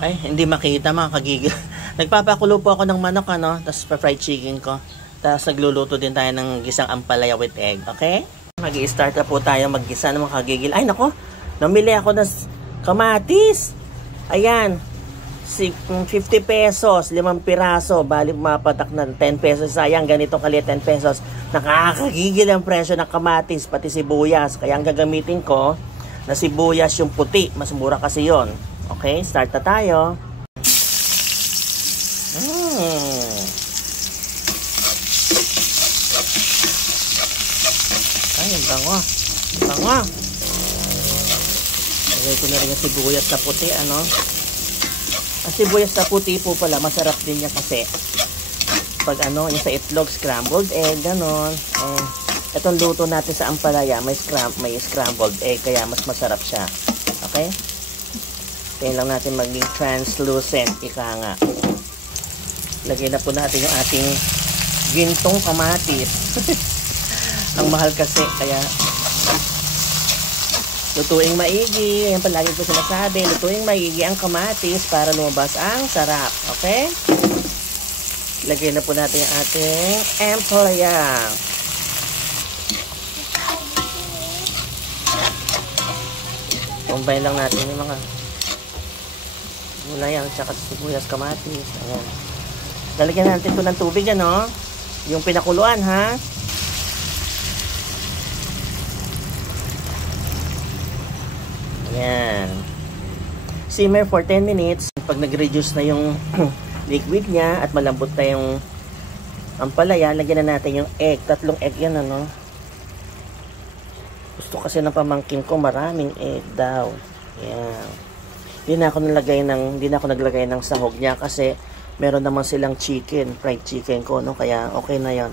Ay, hindi makita mga kagigil. Nagpapakulo po ako ng manok, ano, tapos pa-fried chicken ko. Tapos nagluluto din tayo ng gisang ampalaya with egg, okay? Mag-i-start na po tayo mag-gisa ng mga kagigil. Ay, nako, namili ako ng kamatis. Ayan, 50 pesos, 5 piraso, bali mapatak ng 10 pesos. Sayang, ganito kaliit 10 pesos. Nakakagigil ang presyo ng kamatis, pati sibuyas. Kaya ang gagamitin ko na sibuyas yung puti. Mas mura kasi yon. Okay, start na tayo. Ay, ang bango. Ang bango. Lagay ko na rin yung sibuyas na puti, ano. Ang sibuyas na puti po pala, masarap din niya kasi. Pag ano, yung sa itlog, scrambled egg, ganon. Itong luto natin sa ampalaya, may scrambled egg, kaya mas masarap siya. Okay? Kaya lang natin maging translucent, ika nga. Lagyan na po natin yung ating gintong kamatis. Ang mahal kasi, kaya lutuing maigi. Ayan palagi ko sinasabi, lutuing maigi ang kamatis para lumabas ang sarap. Okay? Lagyan na po natin yung ating ampalaya. Combine lang natin yung mga gulay, tsaka sibuyas, kamatis. Ayan. Lalagyan natin ito ng tubig, ano? Yung pinakuluan, ha? Ayan. Simmer for 10 minutes. Pag nag-reduce na yung liquid niya at malambot na yung ampalaya, lagyan na natin yung egg. 3 egg yan, ano? Gusto kasi ng pamangkin ko maraming egg daw. Ayan. Hindi na ako naglagay ng sahog niya kasi meron naman silang chicken, fried chicken ko, no? Kaya okay na 'yon.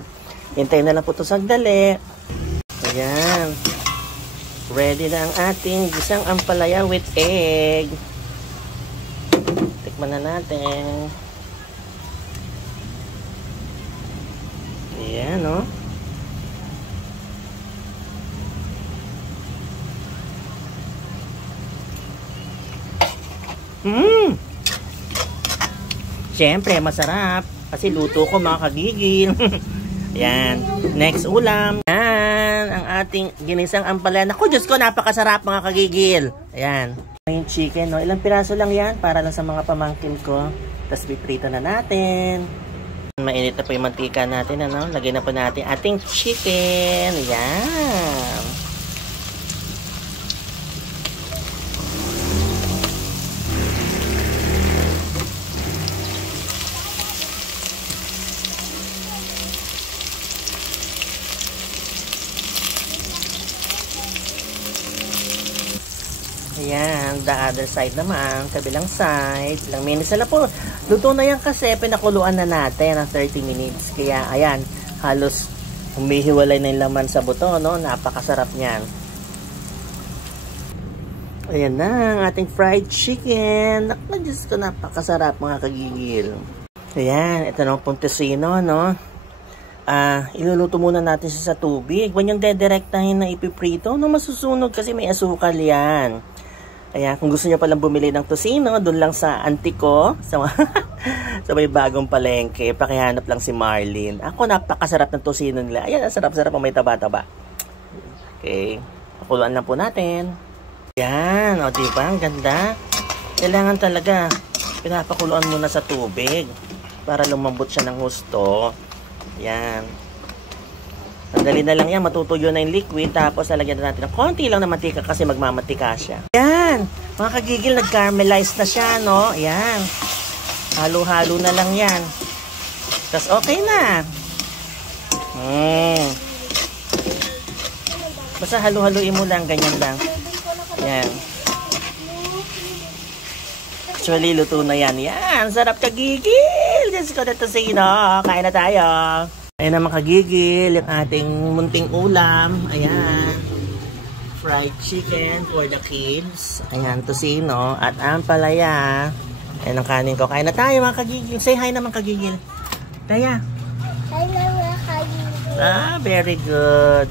Hintayin na lang po 'to sandali. Ayan. Ready na ang ating gisang ampalaya with egg. Tikman na natin. Ayan, no? Siyempre, masarap. Kasi luto ko, mga kagigil. Yan. Next ulam. Yan. Ang ating ginisang ampalaya. Naku, Diyos ko, napakasarap, mga kagigil. Ayan. Yung chicken, no? Ilang piraso lang yan para lang sa mga pamangkin ko. Tapos piprito na natin. Mainit na po yung mantika natin, ano? Lagyan na po natin ating chicken. Yan. Ayan, the other side naman, kabilang side. Ilang minutes na po. Luto na yan kasi pinakuluan na natin ng 30 minutes. Kaya, ayan, halos humihiwalay na yung laman sa buto, no? Napakasarap niyan. Ayan na, ang ating fried chicken. Naku, Diyos ko, napakasarap, mga kagigil. Ayan, ito naman pong tocino, no? Iluluto muna natin siya sa tubig. Huwag niyong dedirektahin na ipiprito. No, masusunog kasi may asukal yan. Kaya kung gusto niyo palang bumili ng tocino, doon lang sa auntie ko, sa may bagong palengke, pakihanap lang si Marlene. Ako, napakasarap ng tocino nila. Ayan, ang sarap-sarap ang may taba-taba. Okay, pakuluan lang po natin. Ayan, o diba, ang ganda. Kailangan talaga, pinapakuluan muna sa tubig para lumambot siya ng husto. Ayan. Sandali na lang yan, matutuyo na yung liquid. Tapos lalagyan na natin ng konti lang na mantika kasi magmamatika siya. Ayan, mga kagigil, nag-caramelize na siya, no? Ayan. Halo-halo na lang yan. Tapos okay na. Basta halo-haloin mo lang, ganyan lang. Ayan. Actually, luto na yan. Yan, sarap kagigil. Diyos ko na tocino. Kain na tayo. Ayan naman kagigil, yung ating munting ulam. Ayan. Fried chicken for the kids. Ayan, tocino at ampalaya. Ayan ang kanin ko. Kain na tayo, mga kagigil. Say hi naman, kagigil. Taya. Hi naman, kagigil. Very good.